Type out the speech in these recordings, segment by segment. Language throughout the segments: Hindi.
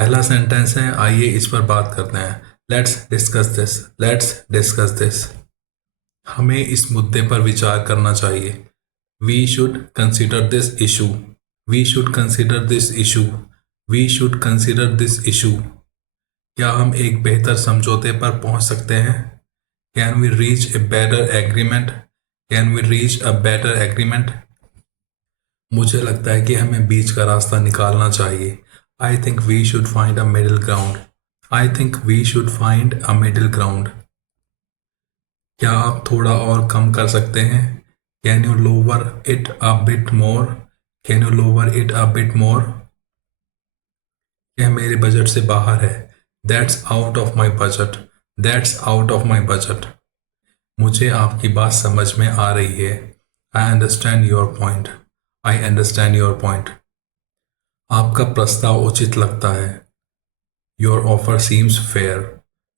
पहला सेंटेंस है, आइए इस पर बात करते हैं। Let's discuss this. Let's discuss this. हमें इस मुद्दे पर विचार करना चाहिए। We should consider this issue. We should consider this issue. We should consider this issue. क्या हम एक बेहतर समझौते पर पहुंच सकते हैं? Can we reach a better agreement? Can we reach a better agreement? मुझे लगता है कि हमें बीच का रास्ता निकालना चाहिए। I think we should find a middle ground. I think we should find a middle ground. क्या आप थोड़ा और कम कर सकते हैं? Can you lower it a bit more? Can you lower it a bit more? यह मेरे बजट से बाहर है। That's out of my budget. That's out of my budget. मुझे आपकी बात समझ में आ रही है। I understand your point. I understand your point. आपका प्रस्ताव उचित लगता है। Your offer seems fair.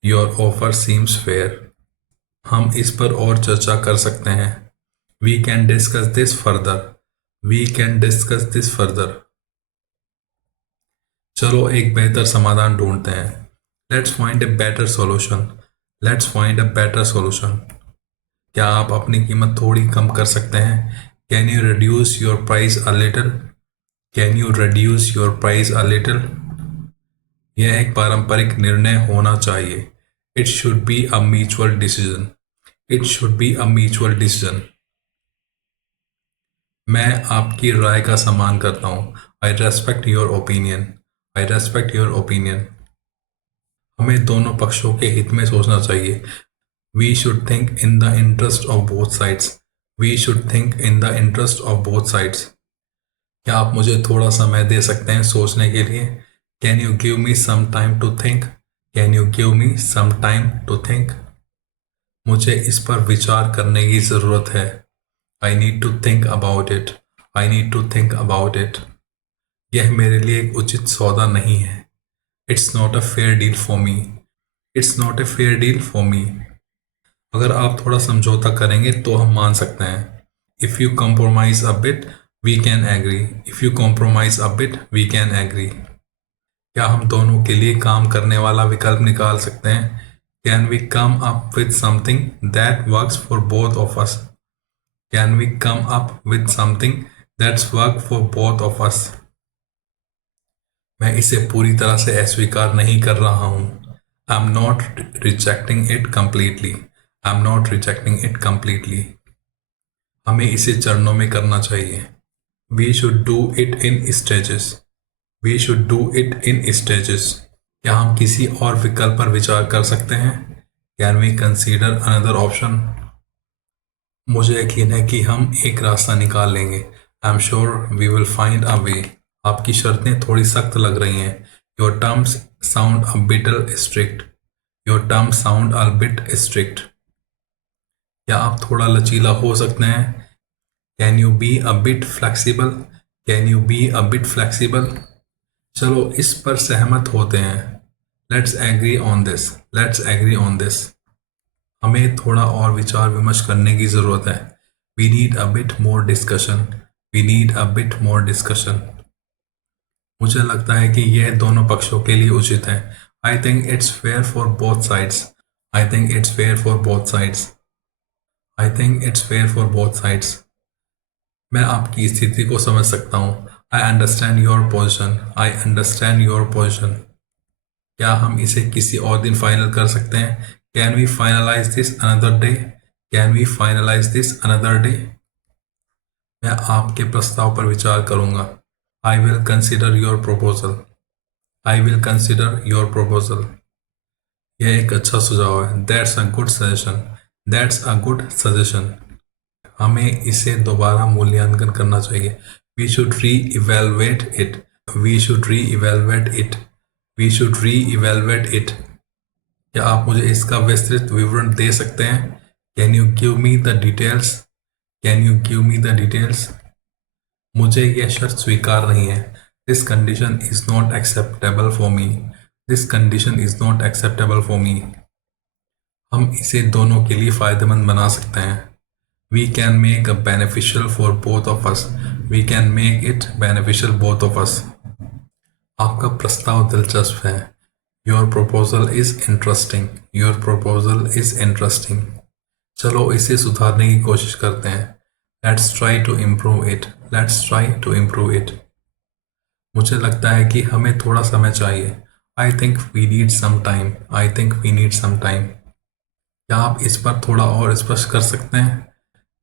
Your offer seems fair. हम इस पर और चर्चा कर सकते हैं। We can discuss this further. We can discuss this further. चलो एक बेहतर समाधान ढूंढते हैं। Let's find a better solution. Let's find a better solution. क्या आप अपनी कीमत थोड़ी कम कर सकते हैं? Can you reduce your price a little? Can you reduce your price a little? यह एक पारंपरिक निर्णय होना चाहिए। It should be a mutual decision. It should be a mutual decision. मैं आपकी राय का सम्मान करता हूँ। I respect your opinion. I respect your opinion. हमें दोनों पक्षों के हित में सोचना चाहिए। We should think in the interest of both sides. We should think in the interest of both sides. क्या आप मुझे थोड़ा समय दे सकते हैं सोचने के लिए? Can you give me some time to think? Can you give me some time to think? मुझे इस पर विचार करने की ज़रूरत है। I need to think about it. I need to think about it. यह मेरे लिए एक उचित सौदा नहीं है। It's not a fair deal for me. It's not a fair deal for me. अगर आप थोड़ा समझौता करेंगे तो हम मान सकते हैं। If you compromise a bit we can agree. If you compromise a bit we can agree. क्या हम दोनों के लिए काम करने वाला विकल्प निकाल सकते हैं? Can we come up with something that works for both of us? Can we come up with something that's work for both of us? मैं इसे पूरी तरह से अस्वीकार नहीं कर रहा हूँ। I am not rejecting it completely. I am not rejecting it completely. हमें इसे चरणों में करना चाहिए। We should do it in stages. We should do it in stages. क्या हम किसी और विकल्प पर विचार कर सकते हैं? Can we consider another option? मुझे यकीन है कि हम एक रास्ता निकाल लेंगे। I am sure we will find a way. आपकी शर्तें थोड़ी सख्त लग रही हैं। Your terms sound a bit strict. Your terms sound a bit strict. क्या आप थोड़ा लचीला हो सकते हैं? Can you be a bit flexible? Can you be a bit flexible? चलो इस पर सहमत होते हैं। Let's agree on this. Let's agree on this. हमें थोड़ा और विचार विमर्श करने की ज़रूरत है। We need a bit more discussion. We need a bit more discussion. मुझे लगता है कि यह दोनों पक्षों के लिए उचित है। I think it's fair for both sides. I think it's fair for both sides. I think it's fair for both sides. मैं आपकी स्थिति को समझ सकता हूँ। आई understand your position. I understand your position. क्या हम इसे किसी और दिन फाइनल कर सकते हैं? Can we finalise this another day? Can we finalise this another day? मैं आपके प्रस्ताव पर विचार करूंगा। I will consider your proposal. I will consider your proposal. यह एक अच्छा सुझाव है। That's a good suggestion. That's a good suggestion. हमें इसे दोबारा मूल्यांकन करना चाहिए। We should reevaluate it. We should reevaluate it. We should reevaluate it. क्या आप मुझे इसका विस्तृत विवरण दे सकते हैं? Can you give me the details? Can you give me the details? मुझे यह शर्त स्वीकार नहीं है। This condition is not acceptable for me. This condition is not acceptable for me. हम इसे दोनों के लिए फायदेमंद बना सकते हैं। We can make a beneficial for both of us. We can make it beneficial both of us. आपका प्रस्ताव दिलचस्प है। Your proposal is interesting. Your proposal is interesting. चलो इसे सुधारने की कोशिश करते हैं। Let's try to improve it. Let's try to improve it. मुझे लगता है कि हमें थोड़ा समय चाहिए। I think we need some time. I think we need some time. क्या आप इस पर थोड़ा और स्पष्ट कर सकते हैं?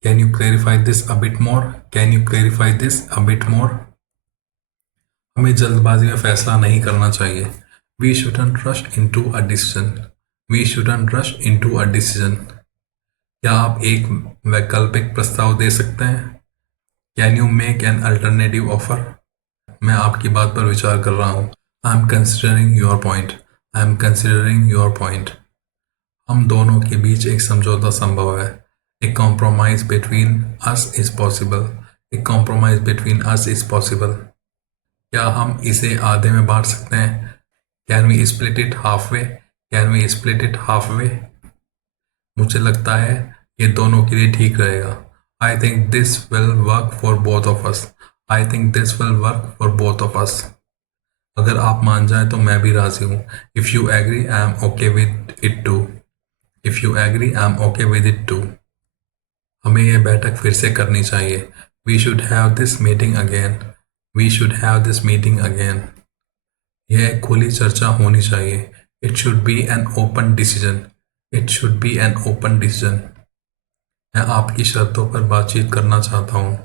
Can you clarify this a bit more? Can you clarify this a bit more? हमें जल्दबाजी में फैसला नहीं करना चाहिए। We shouldn't rush into a decision. We shouldn't rush into a decision. क्या आप एक वैकल्पिक प्रस्ताव दे सकते हैं? Can you make an alternative offer? मैं आपकी बात पर विचार कर रहा हूँ। I am considering your point. I am considering your point. हम दोनों के बीच एक समझौता संभव है। A compromise between us is possible. A compromise between us is possible. क्या हम इसे आधे में बांट सकते हैं? Can we split it half way? Can we split it half way? मुझे लगता है ये दोनों के लिए ठीक रहेगा। I think this will work for both of us. I think this will work for both of us. अगर आप मान जाए तो मैं भी राजी हूँ। If you agree I am okay with it too. If you agree I am okay with it too. हमें यह बैठक फिर से करनी चाहिए। We should have this meeting again. We should have this meeting again. यह एक खुली चर्चा होनी चाहिए। It should be an open decision. It should be an open decision. मैं आपकी शर्तों पर बातचीत करना चाहता हूँ।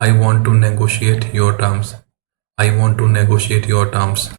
I want to negotiate your terms. I want to negotiate your terms.